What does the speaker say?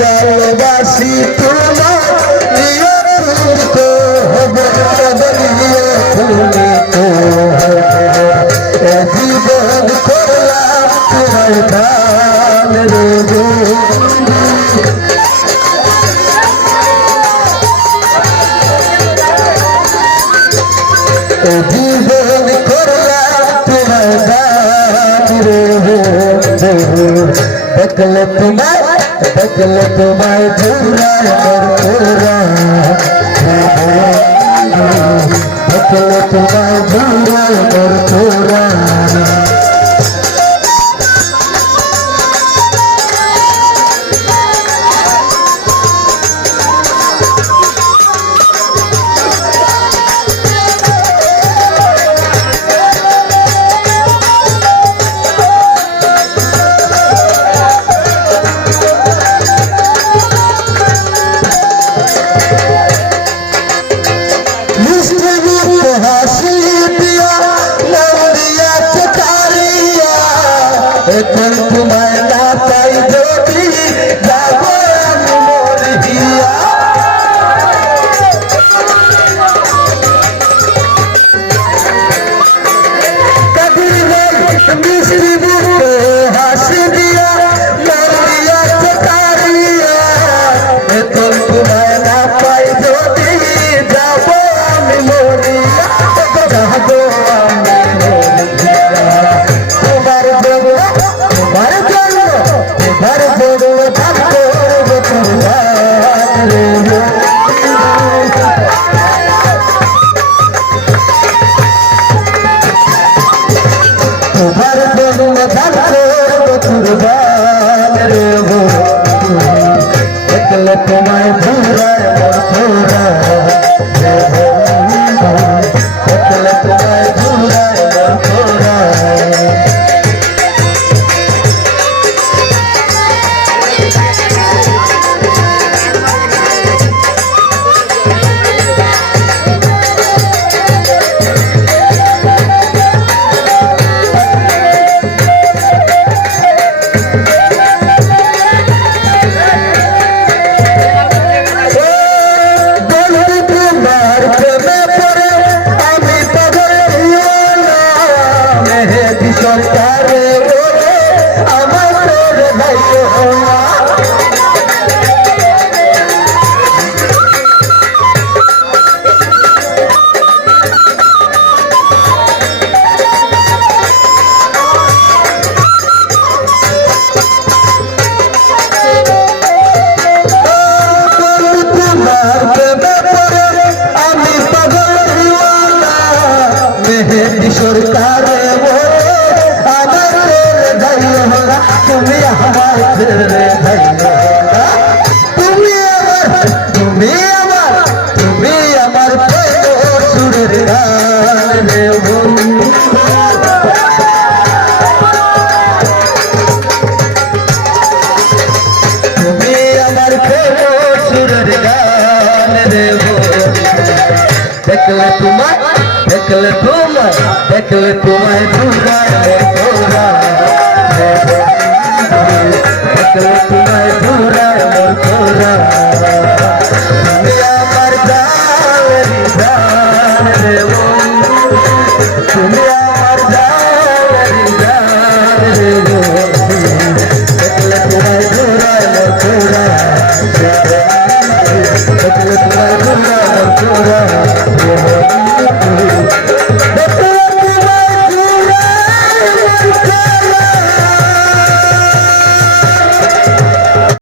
ভালোবাসি তোমার জীবন করলাম তোমার দান রে জীবন করলাম তোমার দান রে দেখলে তোমায় ঘুরায় দেখলে তোমায় ঘুরায় তোরা এখন তোমায় না পাই যদি যাব আমি মরিয়া কাদির মিষ্টি বুকে হাসি দিয়া মরিয়া চকারিয়া এখন তোমায় না পাই যদি যাব আমি মরিয়া যাব তোমার জন্য থাকবো কুরবান রে দেখলে তোমায় ঘুরায় তোরা দেখলে তোমায় ঘুরায় তোরা সরকারে আমার ভাই আমি পাগল মেহেদি সরকারে তুমি আমার তুমি আমার সুরের গান রে তুমি আমার সুরের গান রে দেখলে তোমার